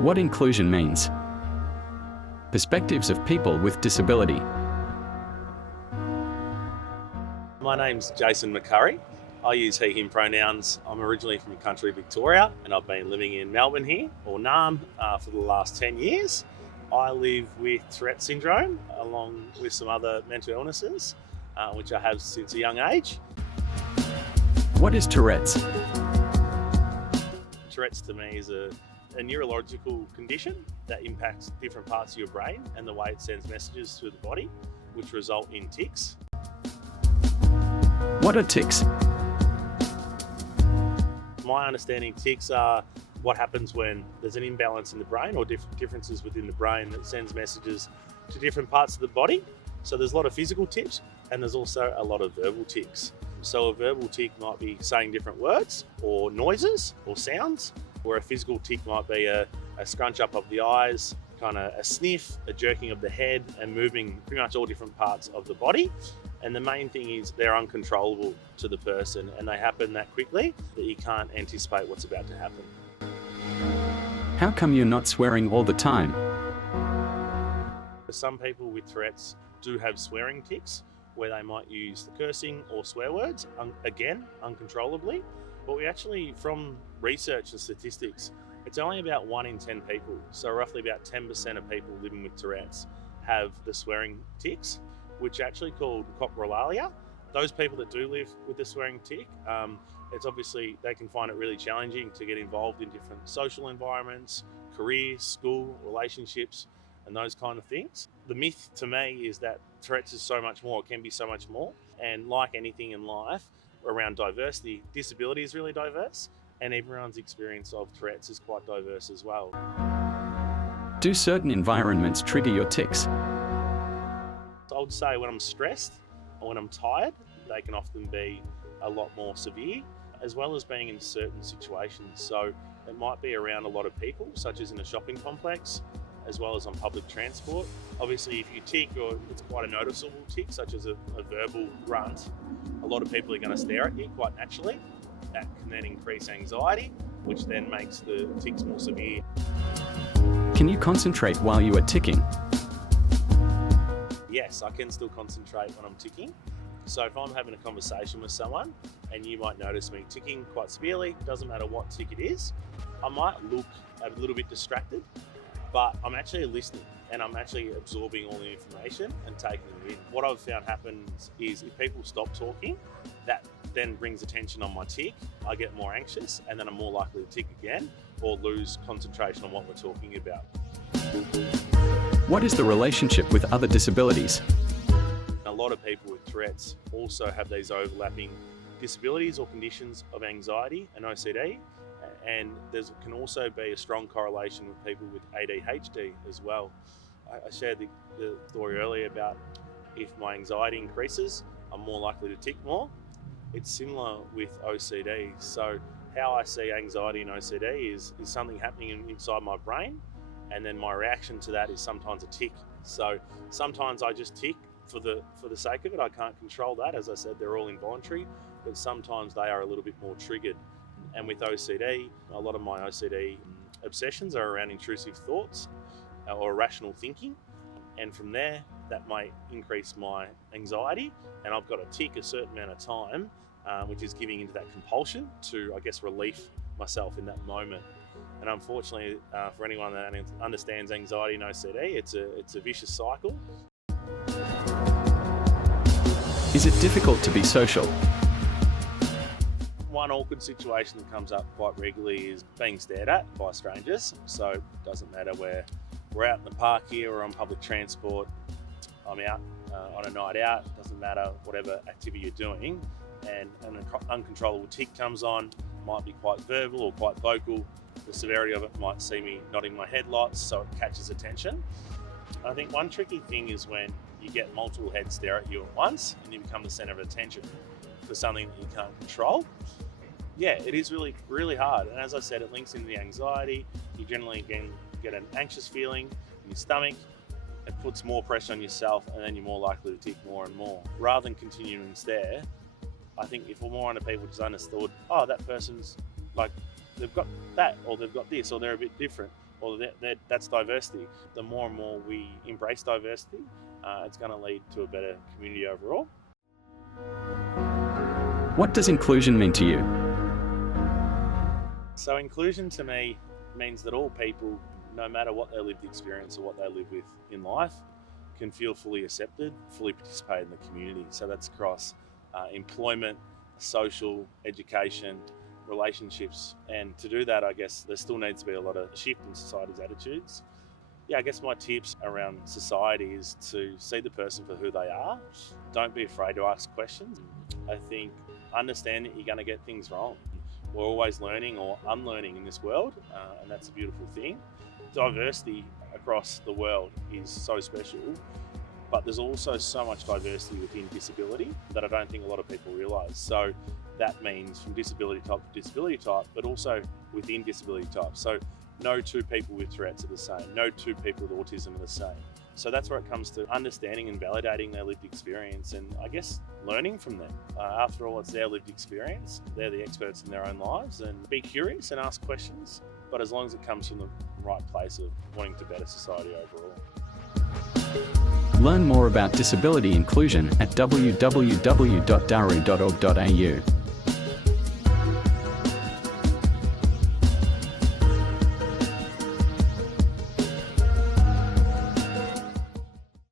What inclusion means. Perspectives of people with disability. My name's Jason McCurry. I use he, him pronouns. I'm originally from country Victoria and I've been living in Melbourne here, or Naarm, for the last 10 years. I live with Tourettes syndrome along with some other mental illnesses, which I have since a young age. What is Tourette's? Tourette's to me is a neurological condition that impacts different parts of your brain and the way it sends messages through the body, which result in tics. What are tics? My understanding, tics are what happens when there's an imbalance in the brain or differences within the brain that sends messages to different parts of the body. So there's a lot of physical tics and there's also a lot of verbal tics. So a verbal tic might be saying different words or noises or sounds, or a physical tic might be a scrunch up of the eyes, kind of a sniff, a jerking of the head, and moving pretty much all different parts of the body. And the main thing is they're uncontrollable to the person and they happen that quickly that you can't anticipate what's about to happen. How come you're not swearing all the time? Some people with Tourette's do have swearing tics where they might use the cursing or swear words, again, uncontrollably. But we actually, from research and statistics, it's only about 1 in 10 people, so roughly about 10% of people living with Tourette's have the swearing tics, which are actually called coprolalia. Those people that do live with the swearing tic, it's obviously, they can find it really challenging to get involved in different social environments, career, school, relationships, and those kind of things. The myth to me is that Tourette's is so much more, it can be so much more. And like anything in life around diversity, disability is really diverse and everyone's experience of Tourette's is quite diverse as well. Do certain environments trigger your tics? So I would say when I'm stressed or when I'm tired, they can often be a lot more severe, as well as being in certain situations. So it might be around a lot of people, such as in a shopping complex, as well as on public transport. Obviously, if you tic, or it's quite a noticeable tic, such as a verbal grunt, a lot of people are going to stare at you quite naturally. That can then increase anxiety, which then makes the tics more severe. Can you concentrate while you are ticking? Yes, I can still concentrate when I'm ticking. So if I'm having a conversation with someone and you might notice me ticking quite severely, doesn't matter what tic it is, I might look a little bit distracted, but I'm actually listening and I'm actually absorbing all the information and taking it in. What I've found happens is if people stop talking, that then brings attention on my tic, I get more anxious and then I'm more likely to tic again or lose concentration on what we're talking about. What is the relationship with other disabilities? A lot of people with Tourette's also have these overlapping disabilities or conditions of anxiety and OCD, and there can also be a strong correlation with people with ADHD as well. I shared the story earlier about if my anxiety increases, I'm more likely to tic more. It's similar with OCD. So how I see anxiety and OCD is something happening inside my brain, and then my reaction to that is sometimes a tic. So sometimes I just tic for the sake of it. I can't control that. As I said, they're all involuntary, but sometimes they are a little bit more triggered. And with OCD, a lot of my OCD obsessions are around intrusive thoughts or irrational thinking. And from there, that might increase my anxiety. And I've got to tic a certain amount of time, which is giving into that compulsion to, I guess, relieve myself in that moment. And unfortunately, for anyone that understands anxiety and OCD, it's a vicious cycle. Is it difficult to be social? One awkward situation that comes up quite regularly is being stared at by strangers. So it doesn't matter where we're out in the park here or on public transport, I'm out on a night out, doesn't matter whatever activity you're doing, and an uncontrollable tic comes on, might be quite verbal or quite vocal. The severity of it might see me nodding my head lots, so it catches attention. I think one tricky thing is when you get multiple heads stare at you at once and you become the center of attention for something that you can't control. Yeah, it is really, really hard. And as I said, it links into the anxiety. You generally get an anxious feeling in your stomach. It puts more pressure on yourself and then you're more likely to tic more and more. Rather than continuing to stare, I think if more on the people just understood, oh, that person's like, they've got that, or they've got this, or they're a bit different, or that's diversity. The more and more we embrace diversity, it's going to lead to a better community overall. What does inclusion mean to you? So inclusion to me means that all people, no matter what their lived experience or what they live with in life, can feel fully accepted, fully participate in the community. So that's across employment, social, education, relationships. And to do that, I guess there still needs to be a lot of shift in society's attitudes. Yeah, I guess my tips around society is to see the person for who they are. Don't be afraid to ask questions. I think understand that you're going to get things wrong. We're always learning or unlearning in this world, and that's a beautiful thing. Diversity across the world is so special, but there's also so much diversity within disability that I don't think a lot of people realise. So that means from disability type to disability type, but also within disability type. So no two people with Tourette's are the same. No two people with autism are the same. So that's where it comes to understanding and validating their lived experience and I guess learning from them. After all, it's their lived experience. They're the experts in their own lives, and be curious and ask questions, but as long as it comes from the right place of wanting to better society overall. Learn more about disability inclusion at www.daru.org.au.